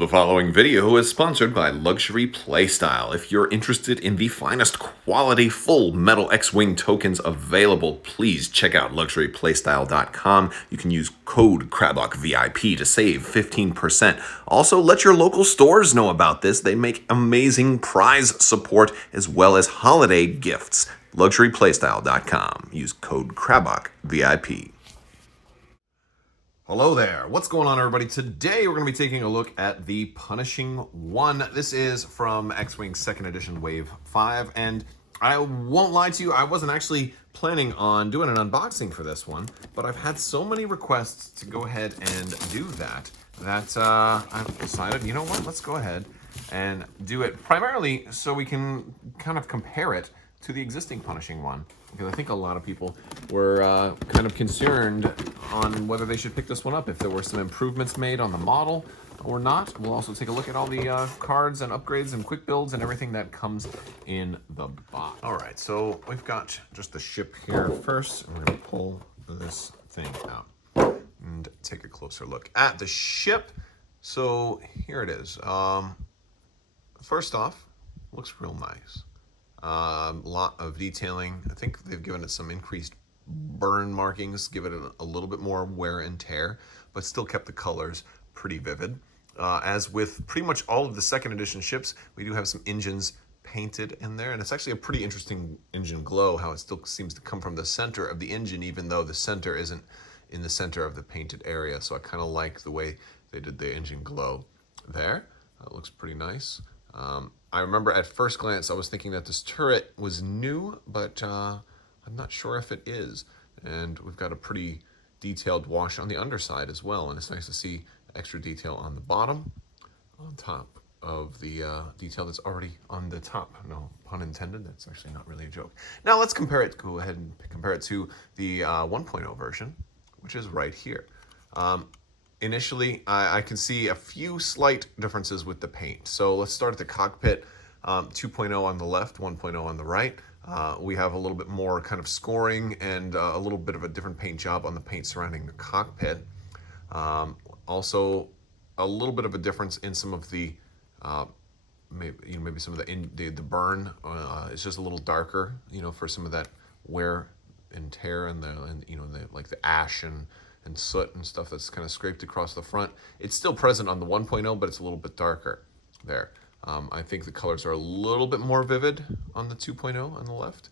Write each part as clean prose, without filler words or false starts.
The following video is sponsored by Luxury Playstyle. If you're interested in the finest quality full metal X-Wing tokens available, please check out luxuryplaystyle.com. You can use code Crabbok VIP to save 15%. Also, let your local stores know about this. They make amazing prize support as well as holiday gifts. luxuryplaystyle.com. Use code Crabbok VIP. Hello there. What's going on, everybody? Today we're going to be taking a look at the Punishing One. This is from X-Wing 2nd Edition Wave 5, and I won't lie to you, I wasn't actually planning on doing an unboxing for this one, but I've had so many requests to go ahead and do that I've decided, you know what, let's go ahead and do it primarily so we can kind of compare it to the existing Punishing One, because I think a lot of people were kind of concerned on whether they should pick this one up, if there were some improvements made on the model or not. We'll also take a look at all the cards and upgrades and quick builds and everything that comes in the box. All right, so we've got just the ship here first, and we're gonna pull this thing out and take a closer look at the ship. So here it is. First off, looks real nice. Lot of detailing. I think they've given it some increased burn markings, give it a little bit more wear and tear, but still kept the colors pretty vivid. As with pretty much all of the 2nd edition ships, we do have some engines painted in there, and it's actually a pretty interesting engine glow, how it still seems to come from the center of the engine, even though the center isn't in the center of the painted area. So I kind of like the way they did the engine glow there. It looks pretty nice. I remember at first glance I was thinking that this turret was new, but I'm not sure if it is. And we've got a pretty detailed wash on the underside as well, and it's nice to see extra detail on the bottom, on top of the detail that's already on the top. No pun intended, that's actually not really a joke. Now let's compare it, go ahead and compare it to the 1.0 version, which is right here. Initially, I can see a few slight differences with the paint. So let's start at the cockpit. 2.0 on the left, 1.0 on the right. We have a little bit more kind of scoring and a little bit of a different paint job on the paint surrounding the cockpit. Also, a little bit of a difference in some of the maybe some of the burn. It's just a little darker, for some of that wear and tear and like the ash and soot and stuff that's kind of scraped across the front. It's still present on the 1.0, but it's a little bit darker there. I think the colors are a little bit more vivid on the 2.0 on the left,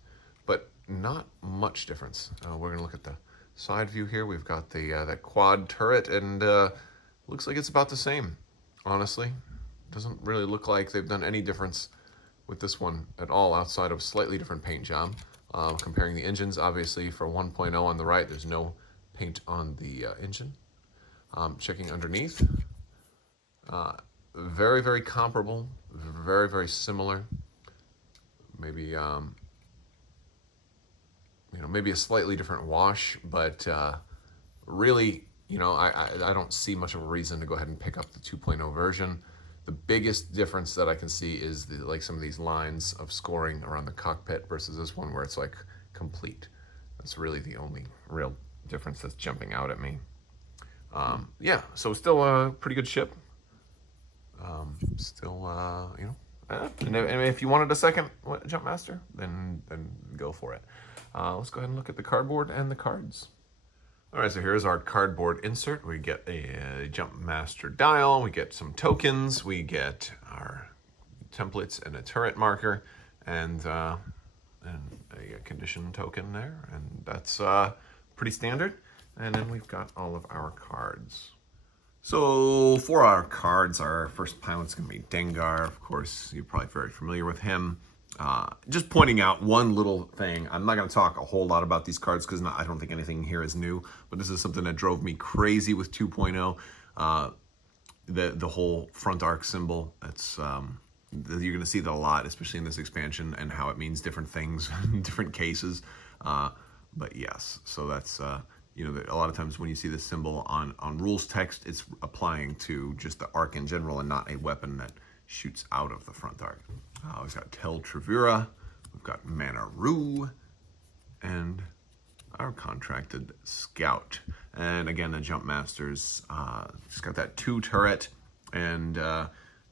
but not much difference. We're gonna look at the side view here. We've got the that quad turret, and looks like it's about the same, honestly. Doesn't really look like they've done any difference with this one at all, outside of slightly different paint job. Comparing the engines, obviously for 1.0 on the right, there's no paint on the engine. Checking underneath, very, very comparable, very, very similar. Maybe maybe a slightly different wash, but really, I don't see much of a reason to go ahead and pick up the 2.0 version. The biggest difference that I can see is like some of these lines of scoring around the cockpit versus this one where it's like complete. That's really the only real difference that's jumping out at me. Yeah, so still a pretty good ship. And if you wanted a second Jumpmaster, then go for it. Let's go ahead and look at the cardboard and the cards. All right, so here's our cardboard insert. We get a Jumpmaster dial, we get some tokens, we get our templates and a turret marker, and a condition token there, and that's pretty standard. And then we've got all of our cards. So for our cards, our first pilot's gonna be Dengar. Of course, you're probably very familiar with him. Just pointing out one little thing. I'm not gonna talk a whole lot about these cards because I don't think anything here is new, but this is something that drove me crazy with 2.0. The whole front arc symbol, that's you're gonna see that a lot, especially in this expansion, and how it means different things in different cases. But yes, so that's a lot of times when you see this symbol on rules text, it's applying to just the arc in general and not a weapon that shoots out of the front arc. We've got Tel Trevura, we've got Manaru, and our contracted scout. And again, the Jumpmaster's just got that 2 turret And,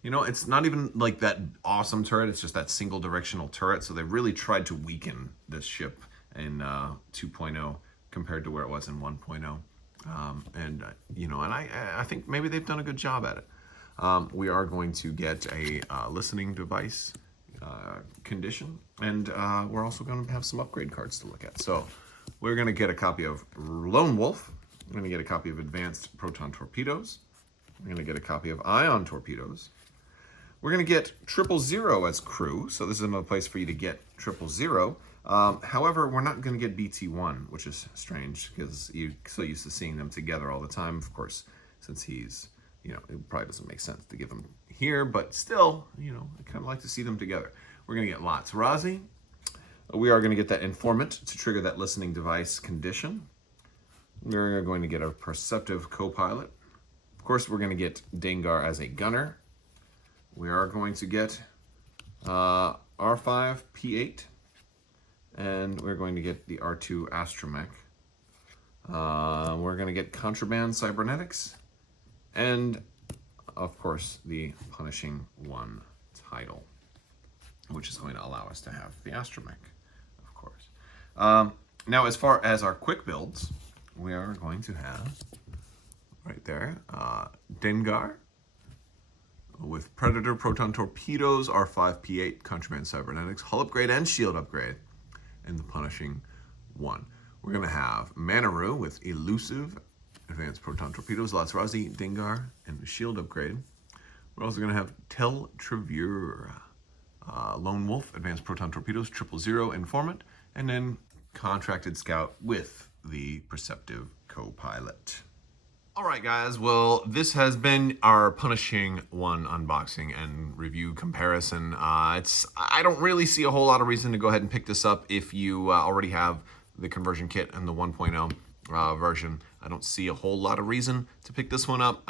you know, it's not even like that awesome turret. It's just that single directional turret. So they really tried to weaken this ship in 2.0 compared to where it was in 1.0. You know, and I think maybe they've done a good job at it. We are going to get a listening device condition, and we're also going to have some upgrade cards to look at. So we're going to get a copy of Lone Wolf. We're going to get a copy of Advanced Proton Torpedoes. We're going to get a copy of Ion Torpedoes. We're going to get 000 as crew, so this is another place for you to get 000. However, we're not going to get BT1, which is strange because you're so used to seeing them together all the time. Of course, since he's, you know, it probably doesn't make sense to give him here, but still, you know, I kind of like to see them together. We're going to get Lots Razi. We are going to get that Informant to trigger that listening device condition. We're going to get a Perceptive Co-Pilot. Of course, we're going to get Dengar as a gunner. We are going to get R5 P8. And we're going to get the R2 Astromech. We're going to get Contraband Cybernetics. And, of course, the Punishing One title, which is going to allow us to have the Astromech, of course. Now, as far as our quick builds, we are going to have, right there, Dengar with Predator, Proton Torpedoes, R5 P8, Contraband Cybernetics, Hull Upgrade, and Shield Upgrade. And the Punishing One. We're going to have Manaru with Elusive, Advanced Proton Torpedoes, Lots Razi, Dengar, and the Shield Upgrade. We're also going to have Tel Trevure, Lone Wolf, Advanced Proton Torpedoes, 000, Informant, and then Contracted Scout with the Perceptive Co-Pilot. All right, guys, well, this has been our Punishing One unboxing and review comparison. I don't really see a whole lot of reason to go ahead and pick this up if you already have the conversion kit and the 1.0 version. I don't see a whole lot of reason to pick this one up,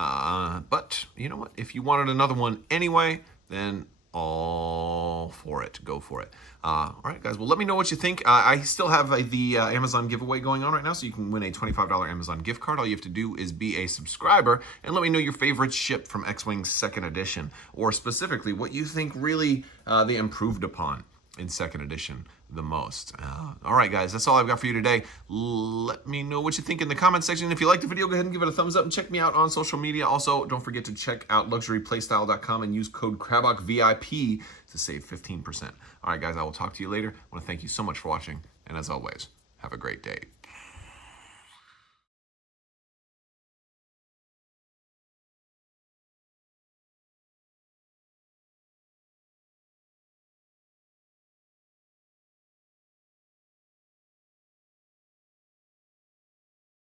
but you know what? If you wanted another one anyway, then all for it. Go for it. All right, guys. Well, let me know what you think. I still have the Amazon giveaway going on right now, so you can win a $25 Amazon gift card. All you have to do is be a subscriber and let me know your favorite ship from X-Wing 2nd Edition, or specifically what you think really they improved upon in 2nd Edition the most. All right, guys. That's all I've got for you today. Let me know what you think in the comment section. If you liked the video, go ahead and give it a thumbs up and check me out on social media. Also, don't forget to check out luxuryplaystyle.com and use code Crabbok VIP to save 15%. All right, guys, I will talk to you later. I want to thank you so much for watching, and as always, have a great day.